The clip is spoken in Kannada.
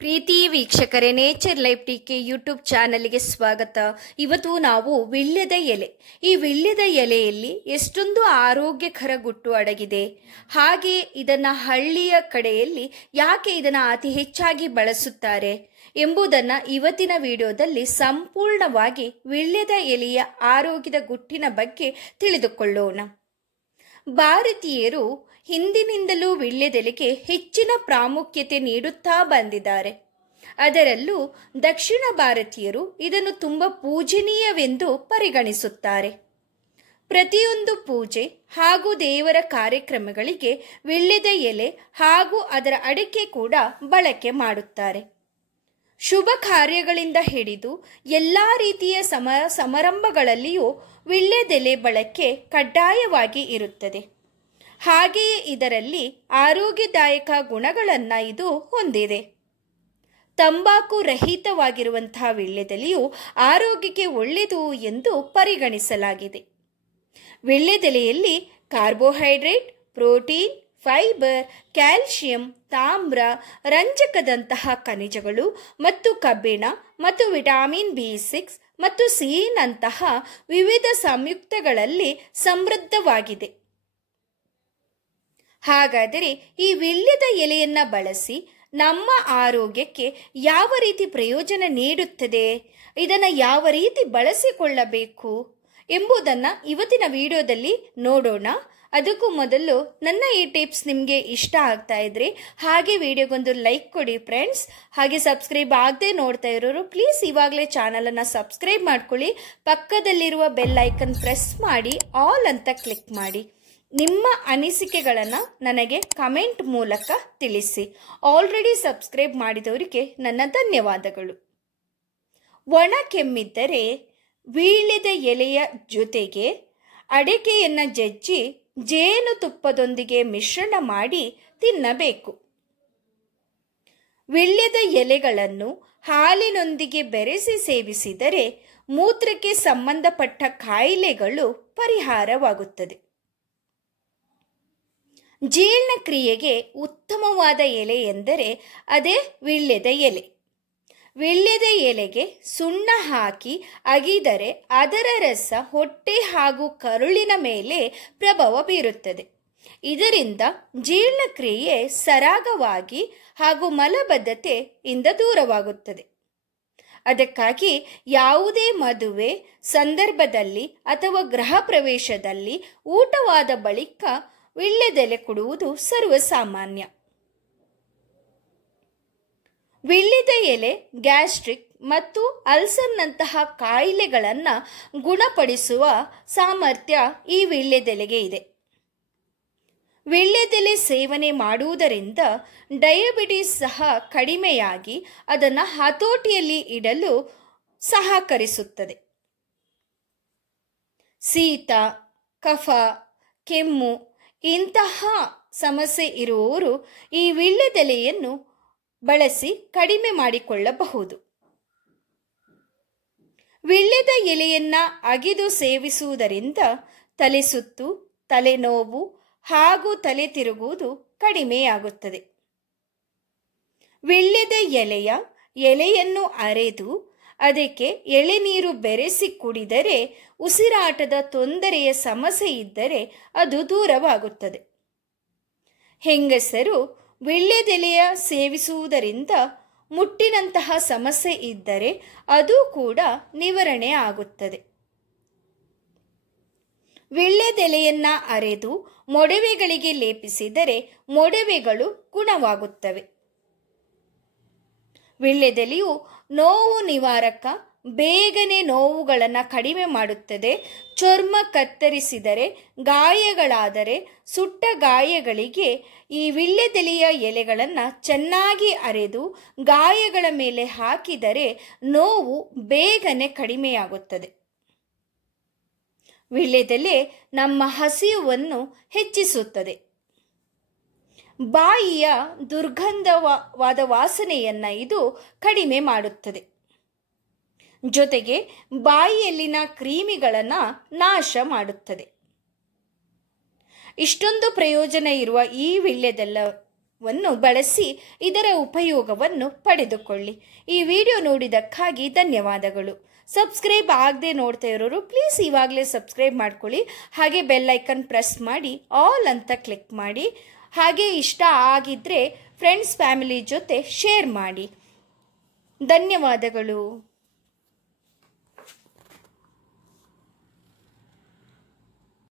ಪ್ರೀತಿ ವೀಕ್ಷಕರೇ, ನೇಚರ್ ಲೈಫ್ ಟಿಕೆ ಯೂಟ್ಯೂಬ್ ಚಾನಲ್ಗೆ ಸ್ವಾಗತ. ಇವತ್ತು ನಾವು ವಿಳ್ಯದ ಎಲೆ, ಈ ವಿಳ್ಯದ ಎಲೆಯಲ್ಲಿ ಎಷ್ಟೊಂದು ಆರೋಗ್ಯಕರ ಗುಟ್ಟು ಅಡಗಿದೆ. ಹಾಗೆ ಇದನ್ನು ಹಳ್ಳಿಯ ಕಡೆಯಲ್ಲಿ ಯಾಕೆ ಇದನ್ನು ಅತಿ ಹೆಚ್ಚಾಗಿ ಬಳಸುತ್ತಾರೆ ಎಂಬುದನ್ನು ಇವತ್ತಿನ ವಿಡಿಯೋದಲ್ಲಿ ಸಂಪೂರ್ಣವಾಗಿ ವಿಳ್ಯದ ಎಲೆಯ ಆರೋಗ್ಯದ ಗುಟ್ಟಿನ ಬಗ್ಗೆ ತಿಳಿದುಕೊಳ್ಳೋಣ. ಭಾರತೀಯರು ಹಿಂದಿನಿಂದಲೂ ವಿಳ್ಯದೆಲೆಗೆ ಹೆಚ್ಚಿನ ಪ್ರಾಮುಖ್ಯತೆ ನೀಡುತ್ತಾ ಬಂದಿದ್ದಾರೆ. ಅದರಲ್ಲೂ ದಕ್ಷಿಣ ಭಾರತೀಯರು ಇದನ್ನು ತುಂಬ ಪೂಜನೀಯವೆಂದು ಪರಿಗಣಿಸುತ್ತಾರೆ. ಪ್ರತಿಯೊಂದು ಪೂಜೆ ಹಾಗೂ ದೇವರ ಕಾರ್ಯಕ್ರಮಗಳಿಗೆ ವಿಳ್ಯದ ಎಲೆ ಹಾಗೂ ಅದರ ಅಡಿಕೆ ಕೂಡ ಬಳಕೆ ಮಾಡುತ್ತಾರೆ. ಶುಭ ಕಾರ್ಯಗಳಿಂದ ಹಿಡಿದು ಎಲ್ಲ ರೀತಿಯ ಸಮಾರಂಭಗಳಲ್ಲಿಯೂ ವಿಳ್ಯದೆಲೆ ಬಳಕೆ ಕಡ್ಡಾಯವಾಗಿ ಇರುತ್ತದೆ. ಹಾಗೆಯೇ ಇದರಲ್ಲಿ ಆರೋಗ್ಯದಾಯಕ ಗುಣಗಳನ್ನು ಇದು ಹೊಂದಿದೆ. ತಂಬಾಕು ರಹಿತವಾಗಿರುವಂತಹ ವಿಳ್ಯದೆಲೆಯು ಆರೋಗ್ಯಕ್ಕೆ ಒಳ್ಳೆಯದು ಎಂದು ಪರಿಗಣಿಸಲಾಗಿದೆ. ವಿಳ್ಯದೆಲೆಯಲ್ಲಿ ಕಾರ್ಬೋಹೈಡ್ರೇಟ್, ಪ್ರೋಟೀನ್, ಫೈಬರ್, ಕ್ಯಾಲ್ಸಿಯಂ, ತಾಮ್ರ, ರಂಜಕದಂತಹ ಖನಿಜಗಳು ಮತ್ತು ಕಬ್ಬಿಣ ಮತ್ತು ವಿಟಮಿನ್ B6 ಮತ್ತು C ನಂತಹ ವಿವಿಧ ಸಂಯುಕ್ತಗಳಲ್ಲಿ ಸಮೃದ್ಧವಾಗಿದೆ. ಹಾಗಾದರೆ ಈ ವಿಳ್ಯದ ಎಲೆಯನ್ನು ಬಳಸಿ ನಮ್ಮ ಆರೋಗ್ಯಕ್ಕೆ ಯಾವ ರೀತಿ ಪ್ರಯೋಜನ ನೀಡುತ್ತದೆ, ಇದನ್ನು ಯಾವ ರೀತಿ ಬಳಸಿಕೊಳ್ಳಬೇಕು ಎಂಬುದನ್ನು ಇವತ್ತಿನ ವಿಡಿಯೋದಲ್ಲಿ ನೋಡೋಣ. ಅದಕ್ಕೂ ಮೊದಲು ನನ್ನ ಈ ಟಿಪ್ಸ್ ನಿಮಗೆ ಇಷ್ಟ ಆಗ್ತಾ ಇದ್ರೆ ಹಾಗೆ ವಿಡಿಯೋಗೊಂದು ಲೈಕ್ ಕೊಡಿ ಫ್ರೆಂಡ್ಸ್. ಹಾಗೆ ಸಬ್ಸ್ಕ್ರೈಬ್ ಆಗದೆ ನೋಡ್ತಾ ಇರೋರು ಪ್ಲೀಸ್ ಇವಾಗಲೇ ಚಾನಲನ್ನು ಸಬ್ಸ್ಕ್ರೈಬ್ ಮಾಡ್ಕೊಳ್ಳಿ. ಪಕ್ಕದಲ್ಲಿರುವ ಬೆಲ್ ಐಕನ್ ಪ್ರೆಸ್ ಮಾಡಿ ಆಲ್ ಅಂತ ಕ್ಲಿಕ್ ಮಾಡಿ. ನಿಮ್ಮ ಅನಿಸಿಕೆಗಳನ್ನು ನನಗೆ ಕಮೆಂಟ್ ಮೂಲಕ ತಿಳಿಸಿ. ಆಲ್ರೆಡಿ ಸಬ್ಸ್ಕ್ರೈಬ್ ಮಾಡಿದವರಿಗೆ ನನ್ನ ಧನ್ಯವಾದಗಳು. ಒಣ ಕೆಮ್ಮಿದ್ದರೆ ವಿಳ್ಯದ ಎಲೆಯ ಜೊತೆಗೆ ಅಡಿಕೆಯನ್ನು ಜಜ್ಜಿ ಜೇನುತುಪ್ಪದೊಂದಿಗೆ ಮಿಶ್ರಣ ಮಾಡಿ ತಿನ್ನಬೇಕು. ವಿಳ್ಯದ ಎಲೆಗಳನ್ನು ಹಾಲಿನೊಂದಿಗೆ ಬೆರೆಸಿ ಸೇವಿಸಿದರೆ ಮೂತ್ರಕ್ಕೆ ಸಂಬಂಧಪಟ್ಟ ಕಾಯಿಲೆಗಳು ಪರಿಹಾರವಾಗುತ್ತದೆ. ಜೀರ್ಣಕ್ರಿಯೆಗೆ ಉತ್ತಮವಾದ ಎಲೆ ಎಂದರೆ ಅದೇ ವಿಳ್ಯದ ಎಲೆ. ವಿಳ್ಯದ ಎಲೆಗೆ ಸುಣ್ಣ ಹಾಕಿ ಅಗಿದರೆ ಅದರ ರಸ ಹೊಟ್ಟೆ ಹಾಗೂ ಕರುಳಿನ ಮೇಲೆ ಪ್ರಭಾವ ಬೀರುತ್ತದೆ. ಇದರಿಂದ ಜೀರ್ಣಕ್ರಿಯೆ ಸರಾಗವಾಗಿ ಹಾಗೂ ಮಲಬದ್ಧತೆಯಿಂದ ದೂರವಾಗುತ್ತದೆ. ಅದಕ್ಕಾಗಿ ಯಾವುದೇ ಮದುವೆ ಸಂದರ್ಭದಲ್ಲಿ ಅಥವಾ ಗೃಹ ಪ್ರವೇಶದಲ್ಲಿ ಊಟವಾದ ಬಳಿಕ ವಿಳ್ಯದೆಲೆ ಕೊಡುವುದು ಸರ್ವಸಾಮಾನ್ಯ. ವಿಳ್ಯದ ಎಲೆ ಗ್ಯಾಸ್ಟ್ರಿಕ್ ಮತ್ತು ಅಲ್ಸರ್ನಂತಹ ಕಾಯಿಲೆಗಳನ್ನು ಗುಣಪಡಿಸುವ ಸಾಮರ್ಥ್ಯ ಈ ವಿಳ್ಯದೆಲೆಗೆ ಇದೆ. ವಿಳ್ಯದೆಲೆ ಸೇವನೆ ಮಾಡುವುದರಿಂದ ಡಯಾಬಿಟಿಸ್ ಸಹ ಕಡಿಮೆಯಾಗಿ ಅದನ್ನು ಹತೋಟಿಯಲ್ಲಿ ಇಡಲು ಸಹಕರಿಸುತ್ತದೆ. ಶೀತ, ಕಫ, ಕೆಮ್ಮು ಇಂತಹ ಸಮಸ್ಯೆ ಇರುವವರು ಈ ವಿಳ್ಯದೆಲೆಯನ್ನು ಬಳಸಿ ಕಡಿಮೆ ಮಾಡಿಕೊಳ್ಳಬಹುದು. ವಿಳ್ಯದ ಎಲೆಯನ್ನು ಅಗಿದು ಸೇವಿಸುವುದರಿಂದ ತಲೆಸುತ್ತು, ತಲೆನೋವು ಹಾಗೂ ತಲೆ ತಿರುಗುವುದು ಕಡಿಮೆಯಾಗುತ್ತದೆ. ವಿಳ್ಯದ ಎಲೆಯನ್ನು ಅರೆದು ಅದಕ್ಕೆ ಎಳೆನೀರು ಬೆರೆಸಿ ಕುಡಿದರೆ ಉಸಿರಾಟದ ತೊಂದರೆಯ ಸಮಸ್ಯೆ ಇದ್ದರೆ ಅದು ದೂರವಾಗುತ್ತದೆ. ಹೆಂಗಸರು ವಿಳ್ಯದೆಲೆಯ ಸೇವಿಸುವುದರಿಂದ ಮುಟ್ಟಿನಂತಹ ಸಮಸ್ಯೆ ಇದ್ದರೆ ಅದು ಕೂಡ ನಿವಾರಣೆ ಆಗುತ್ತದೆ. ವಿಳ್ಯದೆಲೆಯನ್ನು ಅರೆದು ಮೊಡವೆಗಳಿಗೆ ಲೇಪಿಸಿದರೆ ಮೊಡವೆಗಳು ಗುಣವಾಗುತ್ತವೆ. ವಿಳ್ಯದೆಲೆಯು ನೋವು ನಿವಾರಕ, ಬೇಗನೆ ನೋವುಗಳನ್ನು ಕಡಿಮೆ ಮಾಡುತ್ತದೆ. ಚರ್ಮ ಕತ್ತರಿಸಿದರೆ, ಗಾಯಗಳಾದರೆ, ಸುಟ್ಟ ಗಾಯಗಳಿಗೆ ಈ ವಿಳ್ಯದೆಲೆಯ ಎಲೆಗಳನ್ನು ಚೆನ್ನಾಗಿ ಅರೆದು ಗಾಯಗಳ ಮೇಲೆ ಹಾಕಿದರೆ ನೋವು ಬೇಗನೆ ಕಡಿಮೆಯಾಗುತ್ತದೆ. ವಿಳ್ಯದೆಲೆ ನಮ್ಮ ಹಸಿವನ್ನು ಹೆಚ್ಚಿಸುತ್ತದೆ. ಬಾಯಿಯ ದುರ್ಗಂಧವಾದ ವಾಸನೆಯನ್ನು ಇದು ಕಡಿಮೆ ಮಾಡುತ್ತದೆ. ಜೊತೆಗೆ ಬಾಯಿಯಲ್ಲಿನ ಕ್ರಿಮಿಗಳನ್ನು ನಾಶ ಮಾಡುತ್ತದೆ. ಇಷ್ಟೊಂದು ಪ್ರಯೋಜನ ಇರುವ ಈ ವನ್ನು ಬಳಸಿ ಇದರ ಉಪಯೋಗವನ್ನು ಪಡೆದುಕೊಳ್ಳಿ. ಈ ವಿಡಿಯೋ ನೋಡಿದ್ದಕ್ಕಾಗಿ ಧನ್ಯವಾದಗಳು. ಸಬ್ಸ್ಕ್ರೈಬ್ ಆಗದೆ ನೋಡ್ತಾ ಇರೋರು ಪ್ಲೀಸ್ ಇವಾಗಲೇ ಸಬ್ಸ್ಕ್ರೈಬ್ ಮಾಡ್ಕೊಳ್ಳಿ. ಹಾಗೆ ಬೆಲ್ ಐಕನ್ ಪ್ರೆಸ್ ಮಾಡಿ ಆಲ್ ಅಂತ ಕ್ಲಿಕ್ ಮಾಡಿ. ಹಾಗೆ ಇಷ್ಟ ಆಗಿದ್ರೆ ಫ್ರೆಂಡ್ಸ್ ಫ್ಯಾಮಿಲಿ ಜೊತೆ ಶೇರ್ ಮಾಡಿ. ಧನ್ಯವಾದಗಳು.